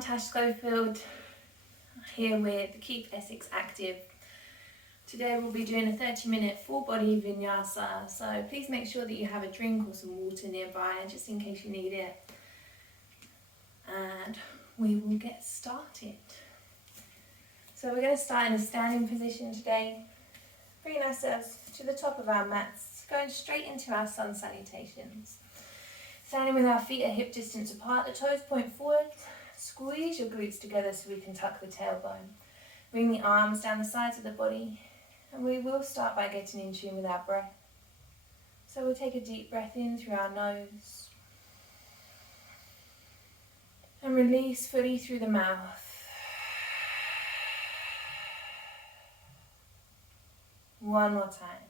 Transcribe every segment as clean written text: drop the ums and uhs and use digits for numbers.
Tash Schofield here with Keep Essex Active. Today we'll be doing a 30-minute full body vinyasa, so please make sure that you have a drink or some water nearby just in case you need it. And we will get started. So we're going to start in a standing position today, bringing ourselves to the top of our mats, going straight into our sun salutations. Standing with our feet at hip distance apart, the toes point forward, squeeze your glutes together so we can tuck the tailbone. Bring the arms down the sides of the body, and we will start by getting in tune with our breath. So we'll take a deep breath in through our nose, and release fully through the mouth. One more time.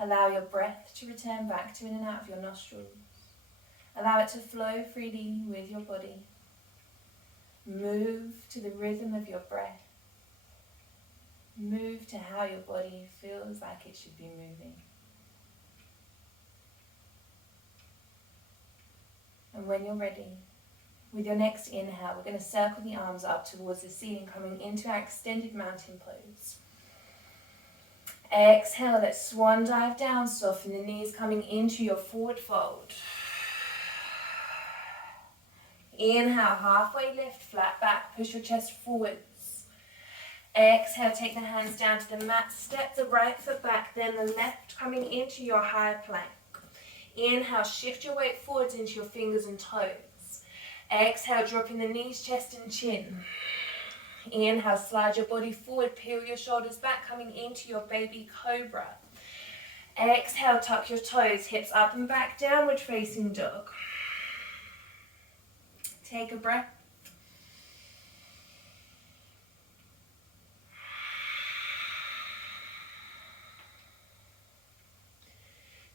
Allow your breath to return back to in and out of your nostrils. Allow it to flow freely with your body. Move to the rhythm of your breath. Move to how your body feels like it should be moving. And when you're ready, with your next inhale, we're going to circle the arms up towards the ceiling, coming into our extended mountain pose. Exhale, let's swan dive down, soften the knees, coming into your forward fold. Inhale, halfway lift, flat back, push your chest forwards. Exhale, take the hands down to the mat, step the right foot back, then the left, coming into your higher plank. Inhale, shift your weight forwards into your fingers and toes. Exhale, dropping the knees, chest and chin. Inhale, slide your body forward, peel your shoulders back, coming into your baby cobra. Exhale, tuck your toes, hips up and back, downward facing dog. Take a breath.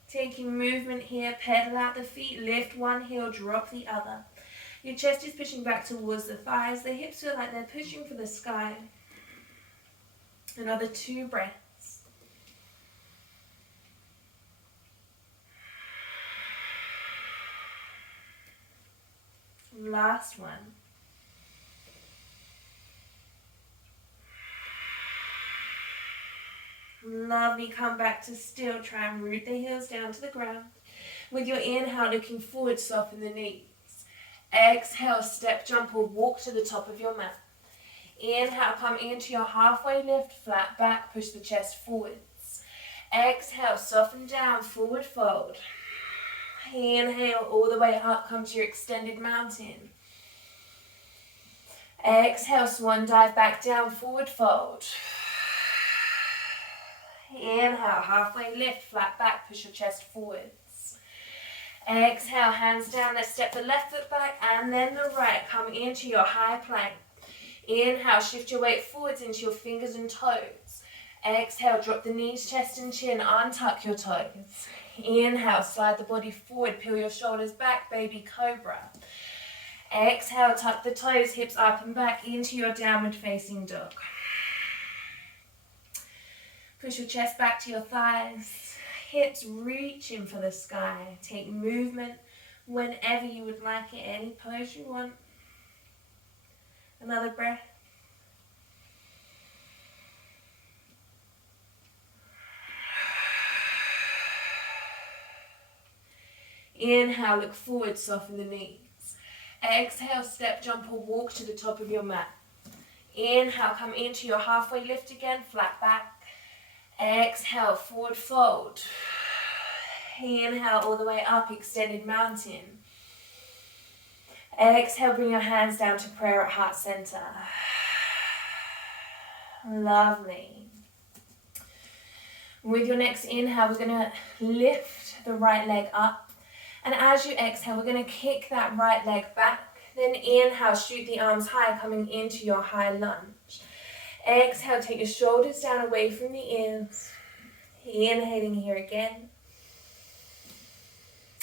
Taking movement here, pedal out the feet, lift one heel, drop the other. Your chest is pushing back towards the thighs. The hips feel like they're pushing for the sky. Another 2 breaths. Last one. Lovely, come back to still. Try and root the heels down to the ground. With your inhale, looking forward, soften the knees. Exhale, step, jump or walk to the top of your mat. Inhale, come into your halfway lift, flat back, push the chest forwards. Exhale, soften down, forward fold. Inhale, all the way up, come to your extended mountain. Exhale, swan dive back down, forward fold. Inhale, halfway lift, flat back, push your chest forwards. Exhale, hands down, let's step the left foot back and then the right, come into your high plank. Inhale, shift your weight forwards into your fingers and toes. Exhale, drop the knees, chest and chin, untuck your toes. Inhale, slide the body forward, peel your shoulders back, baby cobra. Exhale, tuck the toes, hips up and back into your downward facing dog. Push your chest back to your thighs. Hips reaching for the sky. Take movement whenever you would like it, any pose you want. Another breath. Inhale, look forward, soften the knees. Exhale, step, jump or walk to the top of your mat. Inhale, come into your halfway lift again, flat back. Exhale, forward fold. Inhale, all the way up, extended mountain. Exhale, bring your hands down to prayer at heart center. Lovely. With your next inhale, we're going to lift the right leg up. And as you exhale, we're going to kick that right leg back. Then inhale, shoot the arms high, coming into your high lunge. Exhale, take your shoulders down away from the ears. Inhaling here again.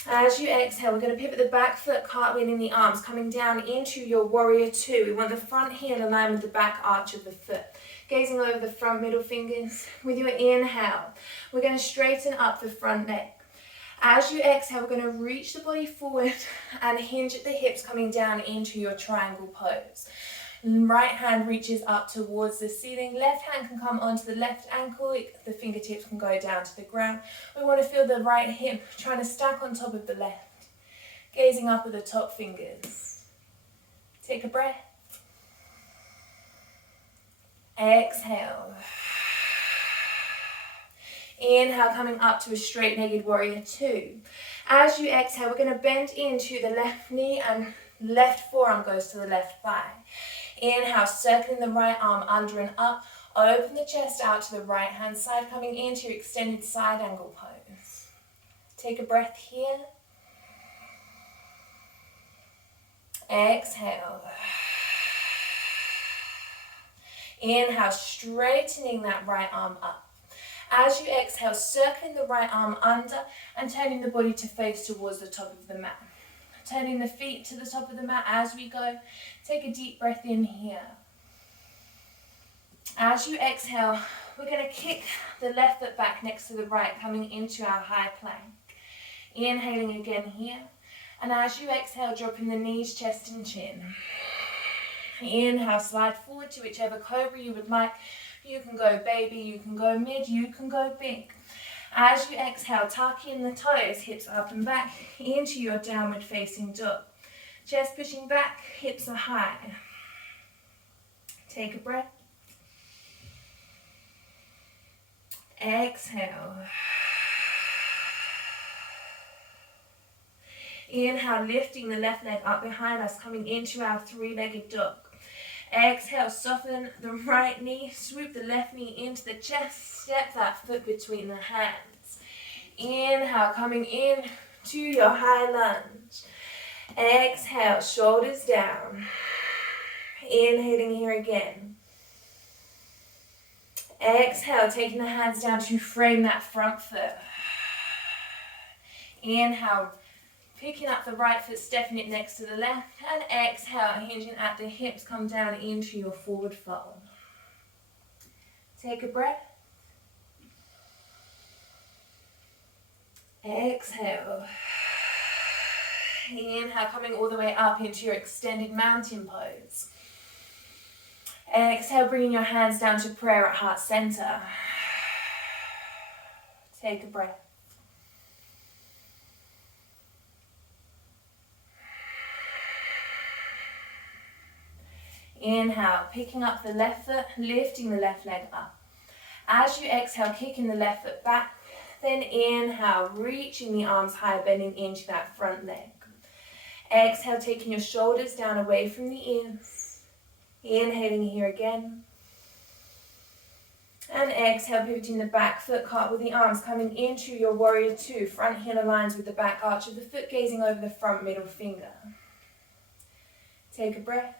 As you exhale, we're going to pivot the back foot, cartwheeling the arms, coming down into your warrior two. We want the front heel aligned with the back arch of the foot. Gazing over the front middle fingers. With your inhale, we're going to straighten up the front leg. As you exhale, we're going to reach the body forward and hinge at the hips, coming down into your triangle pose. Right hand reaches up towards the ceiling. Left hand can come onto the left ankle. The fingertips can go down to the ground. We want to feel the right hip trying to stack on top of the left. Gazing up at the top fingers. Take a breath. Exhale. Inhale, coming up to a straight-legged warrior two. As you exhale, we're going to bend into the left knee and left forearm goes to the left thigh. Inhale, circling the right arm under and up. Open the chest out to the right hand side, coming into your extended side angle pose. Take a breath here. Exhale. Inhale, straightening that right arm up. As you exhale, circling the right arm under and turning the body to face towards the top of the mat. Turning the feet to the top of the mat as we go. Take a deep breath in here. As you exhale, we're going to kick the left foot back next to the right, coming into our high plank. Inhaling again here. And as you exhale, dropping the knees, chest and chin. Inhale, slide forward to whichever cobra you would like. You can go baby, you can go mid, you can go big. As you exhale, tuck in the toes, hips up and back into your downward facing dog. Chest pushing back, hips are high. Take a breath. Exhale. Inhale, lifting the left leg up behind us, coming into our three-legged dog. Exhale, soften the right knee, swoop the left knee into the chest, step that foot between the hands. Inhale, coming in to your high lunge. Exhale, shoulders down. Inhaling here again. Exhale, taking the hands down to frame that front foot. Inhale, picking up the right foot, stepping it next to the left, and exhale, hinging at the hips, come down into your forward fold. Take a breath. Exhale. Inhale, coming all the way up into your extended mountain pose. Exhale, bringing your hands down to prayer at heart center. Take a breath. Inhale, picking up the left foot, lifting the left leg up. As you exhale, kicking the left foot back. Then inhale, reaching the arms high, bending into that front leg. Exhale, taking your shoulders down away from the ears. Inhaling here again. And exhale, pivoting the back foot, cartwheel the arms, coming into your warrior two. Front heel aligns with the back arch of the foot, gazing over the front middle finger. Take a breath.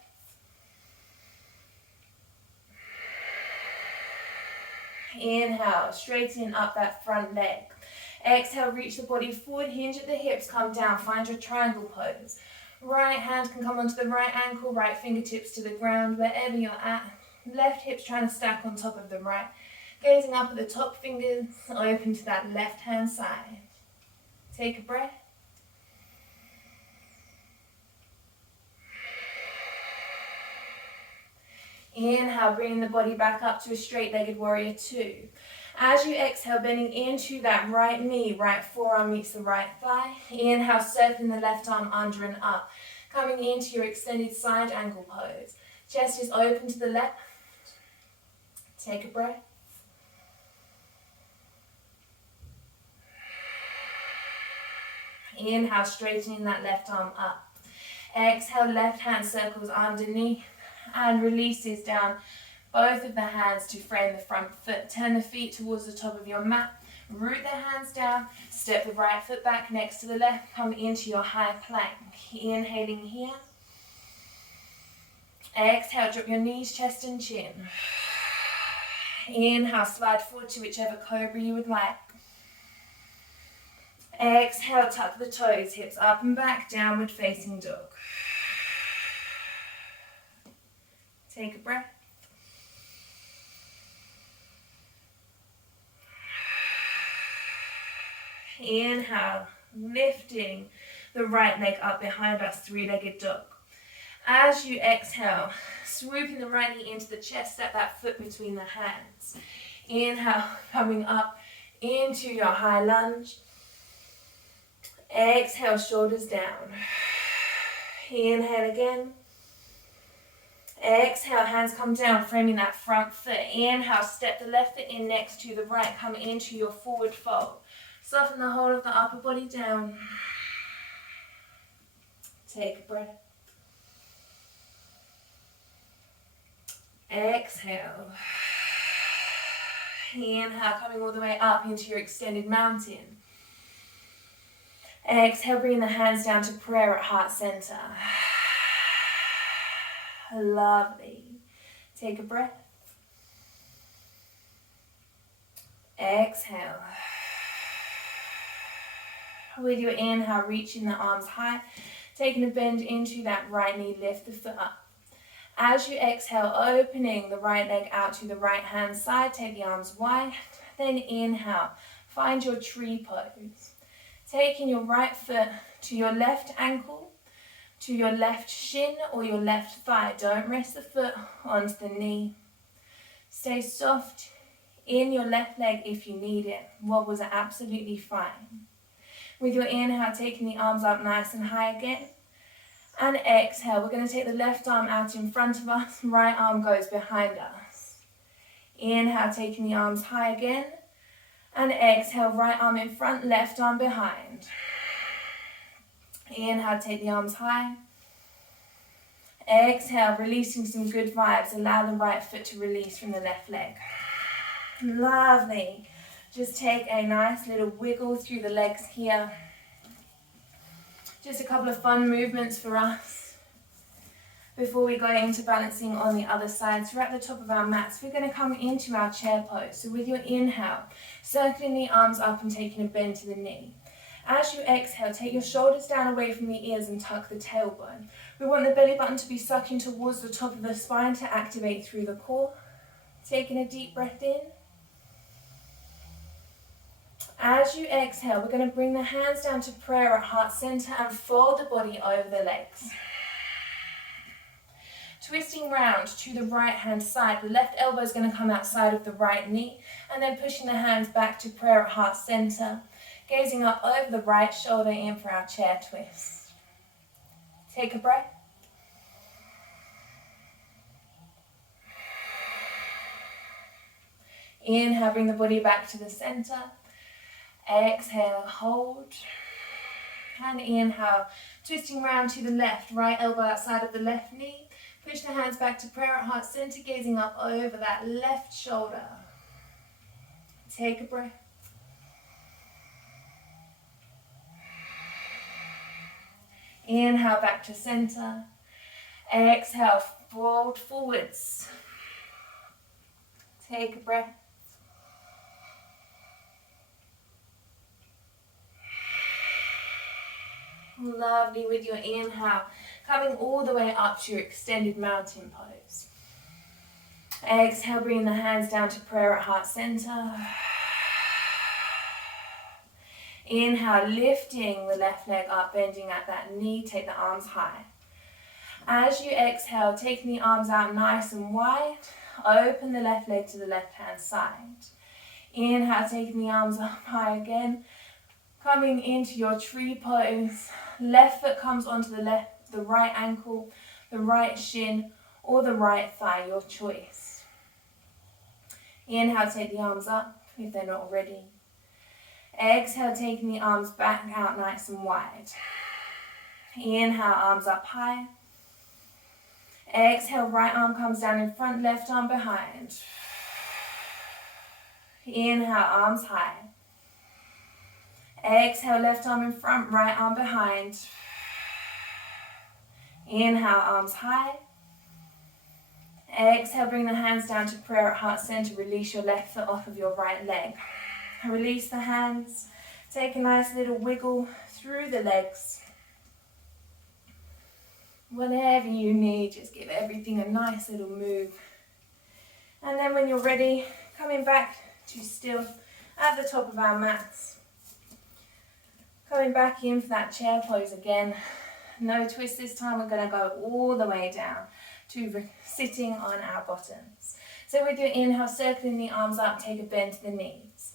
Inhale, straightening up that front leg. Exhale, reach the body forward, hinge at the hips, come down, find your triangle pose. Right hand can come onto the right ankle, right fingertips to the ground, wherever you're at. Left hip's trying to stack on top of the right. Gazing up at the top fingers, open to that left hand side. Take a breath. Inhale, bringing the body back up to a straight-legged warrior two. As you exhale, bending into that right knee, right forearm meets the right thigh. Inhale, circling the left arm under and up. Coming into your extended side angle pose. Chest is open to the left. Take a breath. Inhale, straightening that left arm up. Exhale, left hand circles underneath and releases down both of the hands to frame the front foot. Turn the feet towards the top of your mat. Root the hands down. Step the right foot back next to the left. Come into your high plank. Inhaling here. Exhale, drop your knees, chest and chin. Inhale, slide forward to whichever cobra you would like. Exhale, tuck the toes, hips up and back, downward facing dog. Take a breath. Inhale, lifting the right leg up behind us, three-legged dog. As you exhale, swooping the right knee into the chest, step that foot between the hands. Inhale, coming up into your high lunge. Exhale, shoulders down. Inhale again. Exhale, hands come down, framing that front foot. Inhale, step the left foot in next to the right, come into your forward fold. Soften the whole of the upper body down. Take a breath. Exhale. Inhale, coming all the way up into your extended mountain. Exhale, bring the hands down to prayer at heart center. Lovely. Take a breath. Exhale. With your inhale, reaching the arms high, taking a bend into that right knee, lift the foot up. As you exhale, opening the right leg out to the right hand side, take the arms wide, then inhale, find your tree pose. Taking your right foot to your left ankle, to your left shin or your left thigh. Don't rest the foot onto the knee. Stay soft in your left leg if you need it. Wobbles are absolutely fine. With your inhale, taking the arms up nice and high again. And exhale, we're going to take the left arm out in front of us, right arm goes behind us. Inhale, taking the arms high again. And exhale, right arm in front, left arm behind. Inhale, take the arms high. Exhale, releasing some good vibes. Allow the right foot to release from the left leg. Lovely. Just take a nice little wiggle through the legs here. Just a couple of fun movements for us before we go into balancing on the other side. So we're at the top of our mats. We're going to come into our chair pose. So with your inhale, circling the arms up and taking a bend to the knee. As you exhale, take your shoulders down away from the ears and tuck the tailbone. We want the belly button to be sucking towards the top of the spine to activate through the core. Taking a deep breath in. As you exhale, we're going to bring the hands down to prayer at heart center and fold the body over the legs. Twisting round to the right hand side, the left elbow is going to come outside of the right knee, and then pushing the hands back to prayer at heart center, gazing up over the right shoulder in for our chair twist. Take a breath. Inhale, bring the body back to the center. Exhale, hold. And inhale, twisting round to the left, right elbow outside of the left knee. Push the hands back to prayer at heart center, gazing up over that left shoulder. Take a breath. Inhale, back to center. Exhale, fold forwards. Take a breath. Lovely. With your inhale, coming all the way up to your extended mountain pose. Exhale, bringing the hands down to prayer at heart center. Inhale, lifting the left leg up, bending at that knee, take the arms high. As you exhale, taking the arms out nice and wide, open the left leg to the left hand side. Inhale, taking the arms up high again, coming into your tree pose. Left foot comes onto the right ankle, the right shin, or the right thigh, your choice. Inhale, take the arms up if they're not already. Exhale, taking the arms back out nice and wide. Inhale, arms up high. Exhale, right arm comes down in front, left arm behind. Inhale, arms high. Exhale, left arm in front, right arm behind. Inhale, arms high. Exhale, bring the hands down to prayer at heart center. Release your left foot off of your right leg. Release the hands. Take a nice little wiggle through the legs. Whatever you need, just give everything a nice little move. And then when you're ready, coming back to still at the top of our mats. Coming back in for that chair pose again. No twist this time, we're going to go all the way down to sitting on our bottoms. So with your inhale, circling the arms up, take a bend to the knees.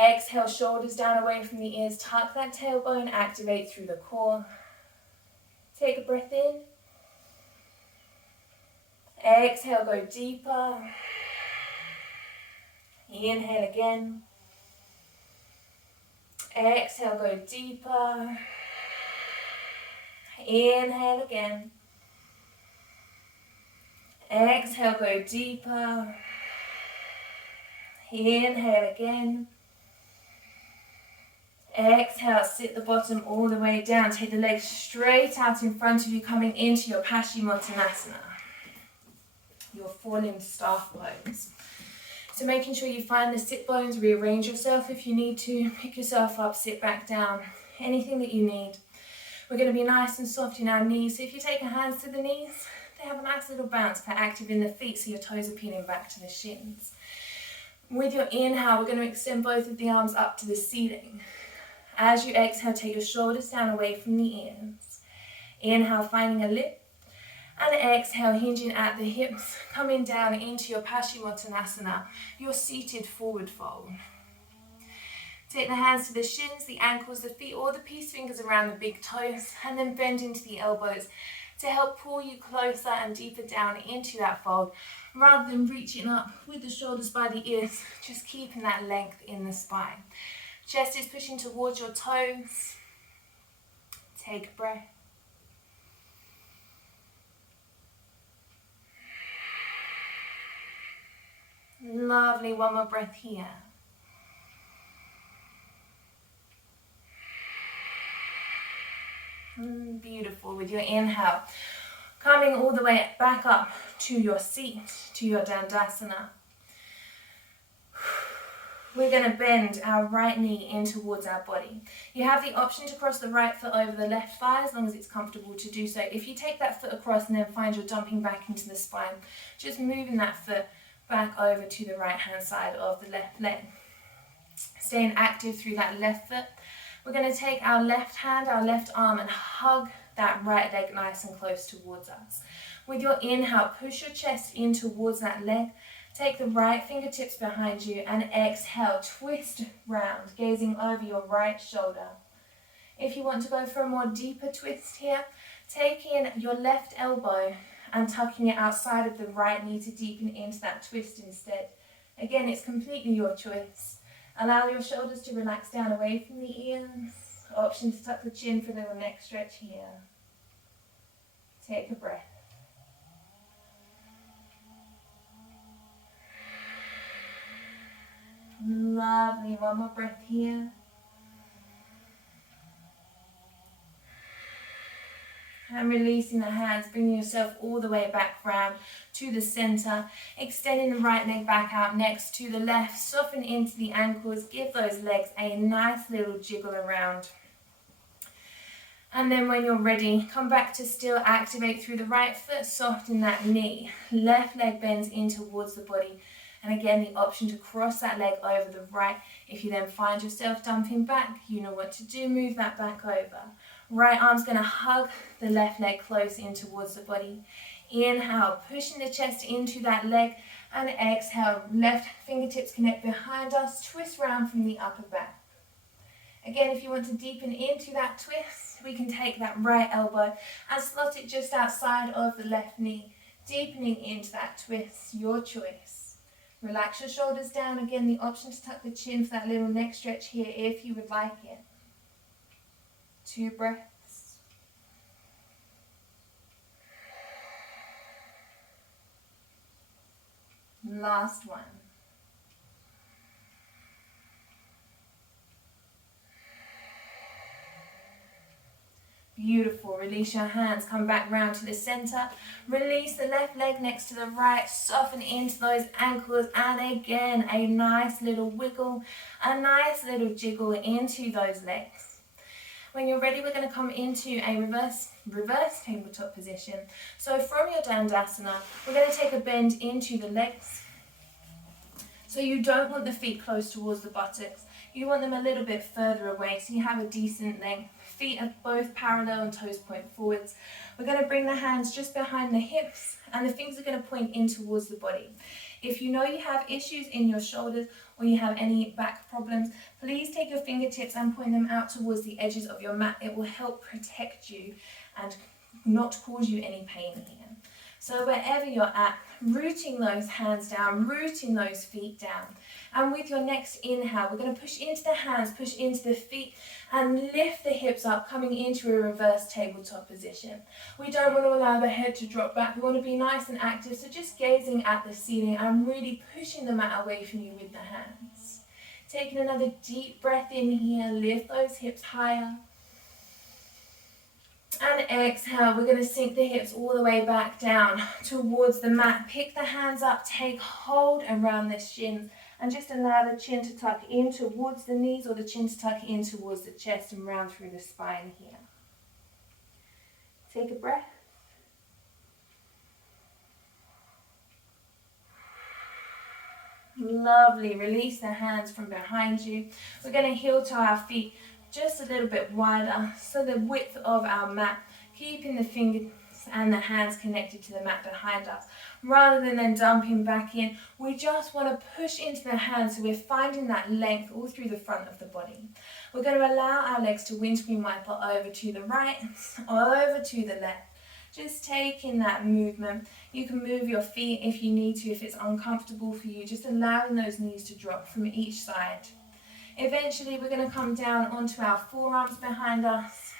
Exhale, shoulders down away from the ears, tuck that tailbone, activate through the core. Take a breath in. Exhale, go deeper. Inhale again. Exhale, go deeper. Inhale again. Exhale, go deeper. Inhale again. Exhale, sit the bottom all the way down. Take the legs straight out in front of you, coming into your Paschimottanasana, your four-limbed staff pose. So making sure you find the sit bones, rearrange yourself if you need to, pick yourself up, sit back down, anything that you need. We're going to be nice and soft in our knees. So if you take your hands to the knees, they have a nice little bounce for active in the feet, so your toes are peeling back to the shins. With your inhale, we're going to extend both of the arms up to the ceiling. As you exhale, take your shoulders down away from the ears. Inhale, finding a lift. And exhale, hinging at the hips, coming down into your Paschimottanasana, your seated forward fold. Take the hands to the shins, the ankles, the feet, or the peace fingers around the big toes, and then bend into the elbows to help pull you closer and deeper down into that fold, rather than reaching up with the shoulders by the ears, just keeping that length in the spine. Chest is pushing towards your toes. Take a breath. Lovely, one more breath here. Beautiful. With your inhale, coming all the way back up to your seat, to your Dandasana. We're going to bend our right knee in towards our body. You have the option to cross the right foot over the left thigh as long as it's comfortable to do so. If you take that foot across and then find you're dumping back into the spine, just moving that foot back over to the right hand side of the left leg. Staying active through that left foot. We're going to take our left hand, our left arm, and hug that right leg nice and close towards us. With your inhale, push your chest in towards that leg. Take the right fingertips behind you and exhale, twist round, gazing over your right shoulder. If you want to go for a more deeper twist here, take in your left elbow and tucking it outside of the right knee to deepen into that twist instead. Again, it's completely your choice. Allow your shoulders to relax down away from the ears. Option to tuck the chin for a little neck stretch here. Take a breath. Lovely, one more breath here. And releasing the hands, bringing yourself all the way back round to the center, extending the right leg back out next to the left, soften into the ankles, give those legs a nice little jiggle around. And then when you're ready, come back to still, activate through the right foot, soften that knee. Left leg bends in towards the body. And again, the option to cross that leg over the right. If you then find yourself dumping back, you know what to do, move that back over. Right arm's going to hug the left leg close in towards the body. Inhale, pushing the chest into that leg, and exhale, left fingertips connect behind us, twist round from the upper back. Again, if you want to deepen into that twist, we can take that right elbow and slot it just outside of the left knee, deepening into that twist, your choice. Relax your shoulders down. Again, the option to tuck the chin for that little neck stretch here if you would like it. 2 breaths. Last one. Beautiful. Release your hands. Come back round to the center. Release the left leg next to the right. Soften into those ankles. And again, a nice little wiggle, a nice little jiggle into those legs. When you're ready, we're going to come into a reverse tabletop position. So from your Dandasana, we're going to take a bend into the legs. So you don't want the feet close towards the buttocks. You want them a little bit further away so you have a decent length. Feet are both parallel and toes point forwards. We're going to bring the hands just behind the hips and the fingers are going to point in towards the body. If you know you have issues in your shoulders or you have any back problems, please take your fingertips and point them out towards the edges of your mat. It will help protect you and not cause you any pain here. So wherever you're at, rooting those hands down, rooting those feet down. And with your next inhale, we're going to push into the hands, push into the feet, and lift the hips up, coming into a reverse tabletop position. We don't want to allow the head to drop back. We want to be nice and active, so just gazing at the ceiling and really pushing the mat away from you with the hands. Taking another deep breath in here, lift those hips higher. And exhale, we're going to sink the hips all the way back down towards the mat. Pick the hands up, take hold around the shins. And just allow the chin to tuck in towards the knees or the chin to tuck in towards the chest and round through the spine here. Take a breath. Lovely. Release the hands from behind you. We're going to heel to our feet just a little bit wider, so the width of our mat, keeping the fingers and the hands connected to the mat behind us. Rather than then dumping back in, we just want to push into the hands so we're finding that length all through the front of the body. We're going to allow our legs to windscreen wiper over to the right, over to the left. Just taking that movement. You can move your feet if you need to, if it's uncomfortable for you, just allowing those knees to drop from each side. Eventually we're going to come down onto our forearms behind us.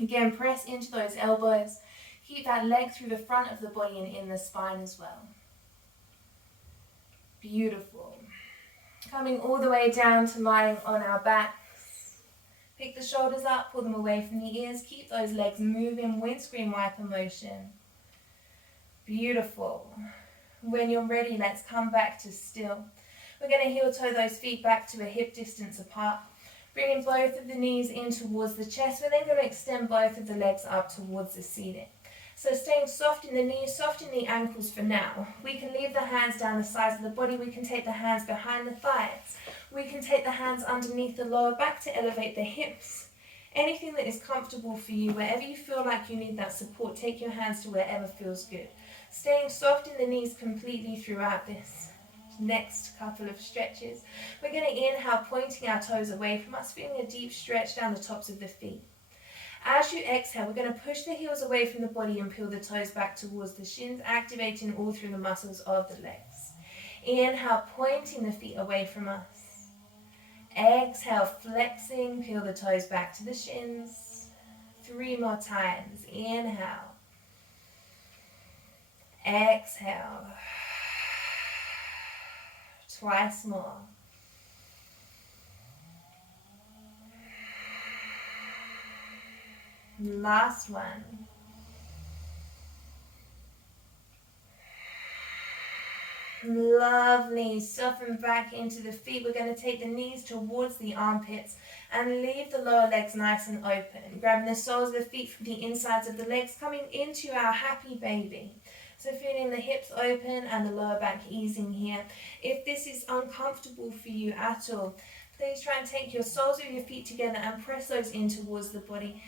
Again, press into those elbows. Keep that leg through the front of the body and in the spine as well. Beautiful. Coming all the way down to lying on our backs. Pick the shoulders up, pull them away from the ears. Keep those legs moving, windscreen wiper motion. Beautiful. When you're ready, let's come back to still. We're going to heel toe those feet back to a hip distance apart. Bringing both of the knees in towards the chest. We're then going to extend both of the legs up towards the ceiling. So staying soft in the knees, soft in the ankles for now. We can leave the hands down the sides of the body. We can take the hands behind the thighs. We can take the hands underneath the lower back to elevate the hips. Anything that is comfortable for you, wherever you feel like you need that support, take your hands to wherever feels good. Staying soft in the knees completely throughout this next couple of stretches. We're going to inhale, pointing our toes away from us, feeling a deep stretch down the tops of the feet. As you exhale, we're going to push the heels away from the body and peel the toes back towards the shins, activating all through the muscles of the legs. Inhale, pointing the feet away from us. Exhale, flexing, peel the toes back to the shins. 3 more times. Inhale. Exhale. Twice more. Last one. Lovely. Soften back into the feet. We're going to take the knees towards the armpits and leave the lower legs nice and open. Grabbing the soles of the feet from the insides of the legs, coming into our happy baby. So feeling the hips open and the lower back easing here. If this is uncomfortable for you at all, please try and take your soles of your feet together and press those in towards the body,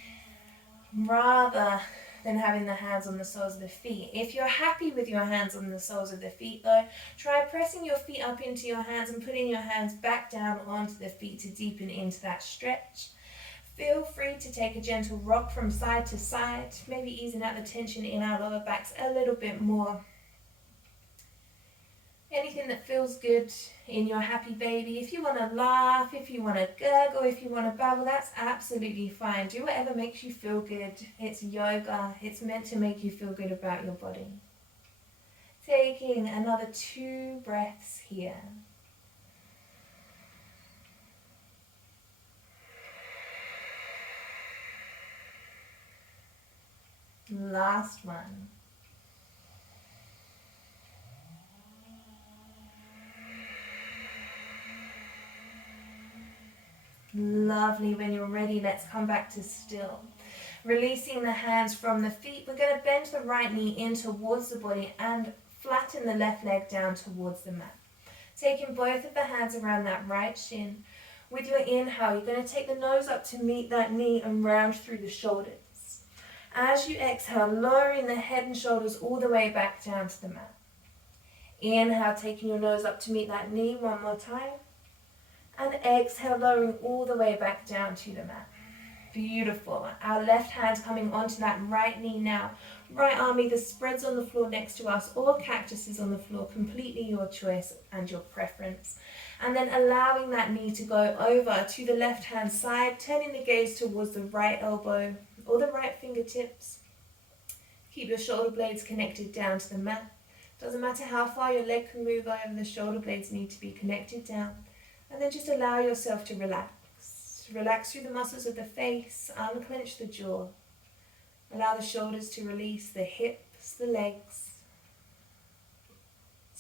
rather than having the hands on the soles of the feet. If you're happy with your hands on the soles of the feet though, try pressing your feet up into your hands and putting your hands back down onto the feet to deepen into that stretch. Feel free to take a gentle rock from side to side, maybe easing out the tension in our lower backs a little bit more. Anything that feels good in your happy baby. If you want to laugh, if you want to gurgle, if you want to babble, that's absolutely fine. Do whatever makes you feel good. It's yoga. It's meant to make you feel good about your body. Taking another 2 breaths here. Last one. Lovely. When you're ready, let's come back to still. Releasing the hands from the feet, we're going to bend the right knee in towards the body and flatten the left leg down towards the mat. Taking both of the hands around that right shin. With your inhale, you're going to take the nose up to meet that knee and round through the shoulders. As you exhale, lowering the head and shoulders all the way back down to the mat. Inhale, taking your nose up to meet that knee one more time. And exhale, lowering all the way back down to the mat. Beautiful. Our left hand coming onto that right knee now. Right arm either spreads on the floor next to us or cactuses on the floor, completely your choice and your preference. And then allowing that knee to go over to the left hand side, turning the gaze towards the right elbow or the right fingertips. Keep your shoulder blades connected down to the mat. Doesn't matter how far your leg can move over, the shoulder blades need to be connected down. And then just allow yourself to relax. Relax through the muscles of the face, unclench the jaw. Allow the shoulders to release, the hips, the legs.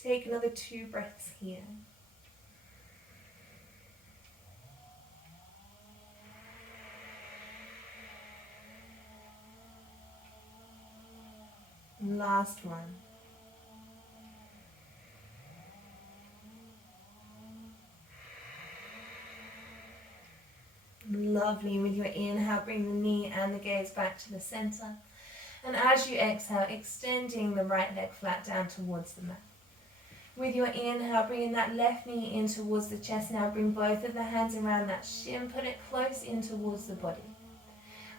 Take another 2 breaths here. Last one. Lovely. With your inhale, bring the knee and the gaze back to the center. And as you exhale, extending the right leg flat down towards the mat. With your inhale, bringing that left knee in towards the chest. Now bring both of the hands around that shin. Put it close in towards the body.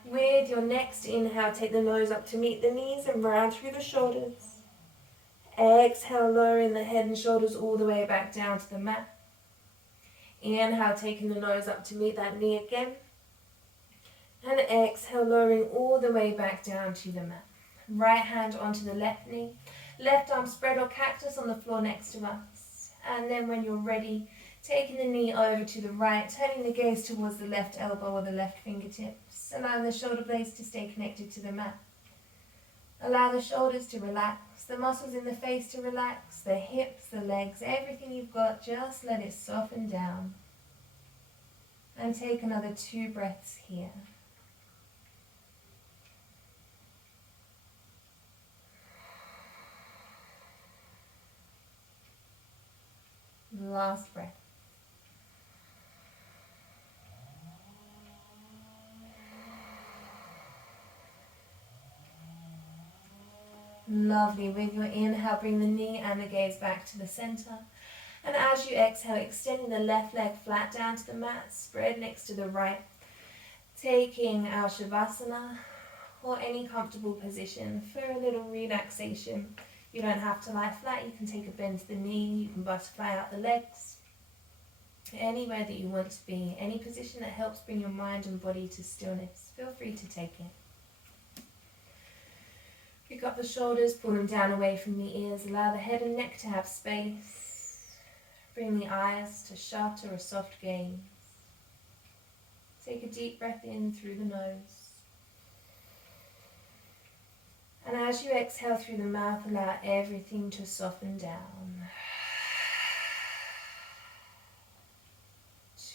With your next inhale, take the nose up to meet the knees and round through the shoulders. Exhale, lowering the head and shoulders all the way back down to the mat. Inhale, taking the nose up to meet that knee again. And exhale, lowering all the way back down to the mat. Right hand onto the left knee. Left arm spread or cactus on the floor next to us. And then when you're ready, taking the knee over to the right, turning the gaze towards the left elbow or the left fingertips. Allowing the shoulder blades to stay connected to the mat. Allow the shoulders to relax, the muscles in the face to relax, the hips, the legs, everything you've got, just let it soften down. And take another 2 breaths here. Last breath. Lovely. With your inhale, bring the knee and the gaze back to the center. And as you exhale, extending the left leg flat down to the mat, spread next to the right. Taking our Shavasana or any comfortable position for a little relaxation. You don't have to lie flat, you can take a bend to the knee, you can butterfly out the legs. Anywhere that you want to be, any position that helps bring your mind and body to stillness, feel free to take it. Pick up the shoulders, pull them down away from the ears, allow the head and neck to have space. Bring the eyes to shut or a soft gaze. Take a deep breath in through the nose. And as you exhale through the mouth, allow everything to soften down.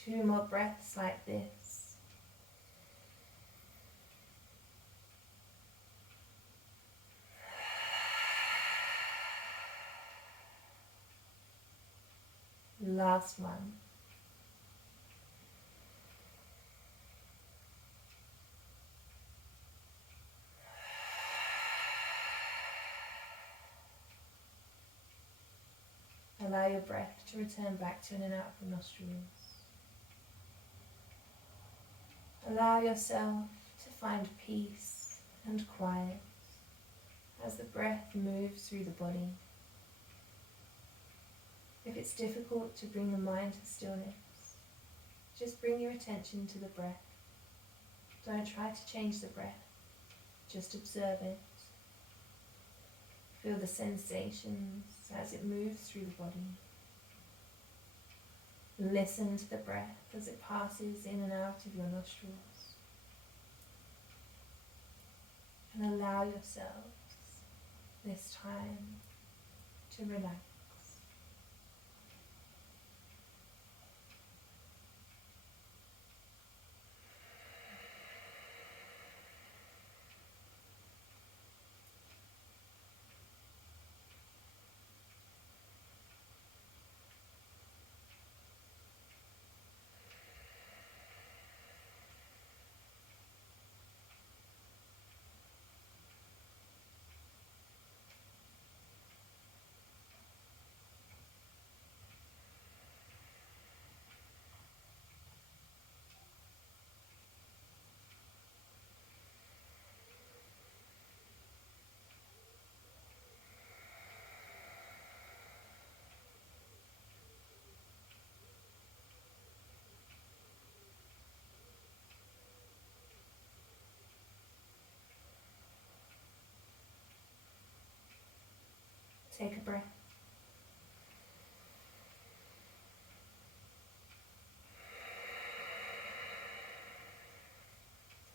2 more breaths like this. Last one. Allow your breath to return back to in and out from the nostrils. Allow yourself to find peace and quiet as the breath moves through the body. If it's difficult to bring the mind to stillness, just bring your attention to the breath. Don't try to change the breath, just observe it. Feel the sensations as it moves through the body. Listen to the breath as it passes in and out of your nostrils. And allow yourselves this time to relax. Take a breath.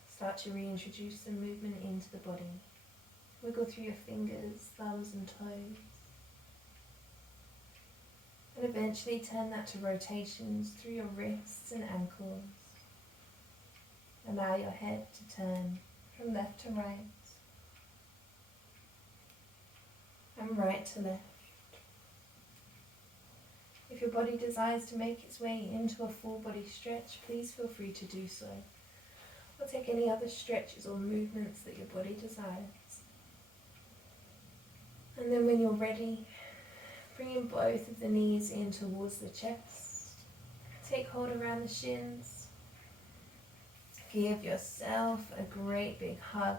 Start to reintroduce some movement into the body. Wiggle through your fingers, thumbs and toes. And eventually turn that to rotations through your wrists and ankles. Allow your head to turn from left to right and right to left. If your body desires to make its way into a full body stretch, please feel free to do so. Or take any other stretches or movements that your body desires. And then when you're ready, bringing both of the knees in towards the chest. Take hold around the shins. Give yourself a great big hug.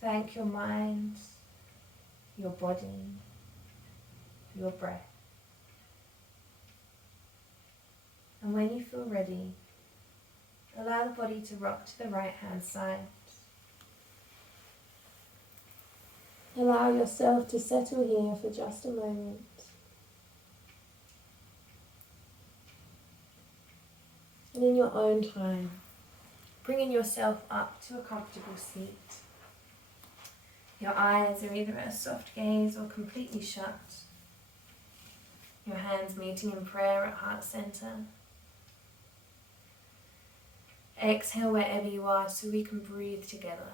Thank your mind, your body, your breath. And when you feel ready, allow the body to rock to the right hand side. Allow yourself to settle here for just a moment. And in your own time, bringing yourself up to a comfortable seat. Your eyes are either at a soft gaze or completely shut. Your hands meeting in prayer at heart center. Exhale wherever you are so we can breathe together.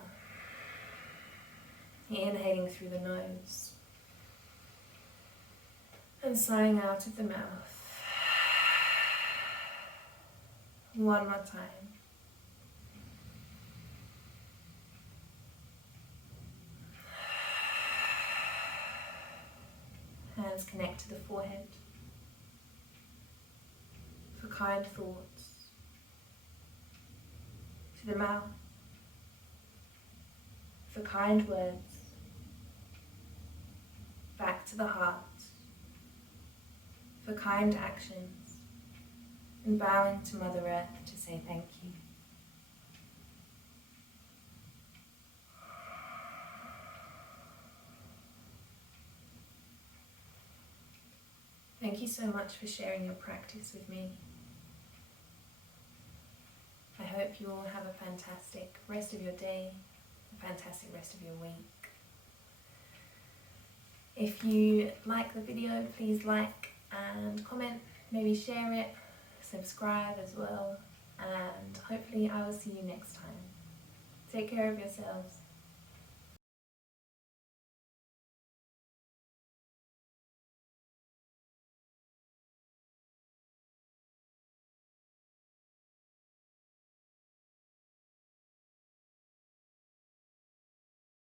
Inhaling through the nose and sighing out of the mouth. One more time. Hands connect to the forehead for kind thoughts. To the mouth for kind words. Back to the heart for kind actions. And bowing to Mother Earth to say thank you. Thank you so much for sharing your practice with me. I hope you all have a fantastic rest of your day, a fantastic rest of your week. If you like the video, please like and comment, maybe share it, subscribe as well, and hopefully I will see you next time. Take care of yourselves.